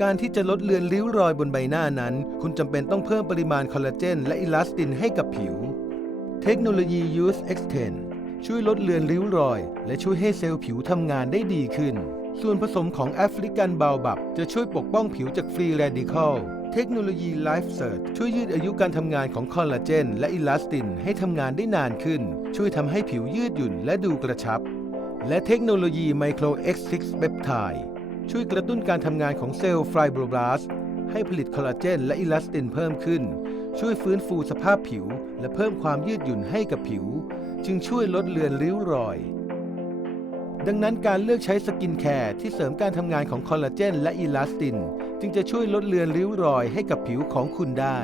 การที่จะลดเลือนริ้วรอยบนใบหน้านั้น คุณจำเป็นต้องเพิ่มปริมาณคอลลาเจนและอิลาสตินให้กับผิว เทคโนโลยี Use X10 ช่วยลดเลือนริ้วรอย และช่วยให้เซลล์ผิวทำงานได้ดีขึ้น ส่วนผสมของแอฟริกันบาบับ จะช่วยปกป้องผิวจากฟรีแรดิคอลเทคโนโลยี Life Search ช่วยยืดอายุการทำงานของคอลลาเจนและอิลาสตินให้ทำงานได้นานขึ้น ช่วยทำให้ผิวยืดหยุ่นและดูกระชับ และเทคโนโลยี Micro X6 Peptide ช่วยกระตุ้นการทำงานของเซลล์ไฟโบรบลาสต์ให้ผลิตคอลลาเจนและอิลาสตินเพิ่มขึ้น ช่วยฟื้นฟูสภาพผิว และเพิ่มความยืดหยุ่นให้กับผิว จึงช่วยลดเลือนริ้วรอย ดังนั้นการเลือกใช้สกินแคร์ที่เสริมการทำงานของคอลลาเจนและอิลาสติน จึงจะช่วยลดเลือนริ้วรอยให้กับผิวของคุณได้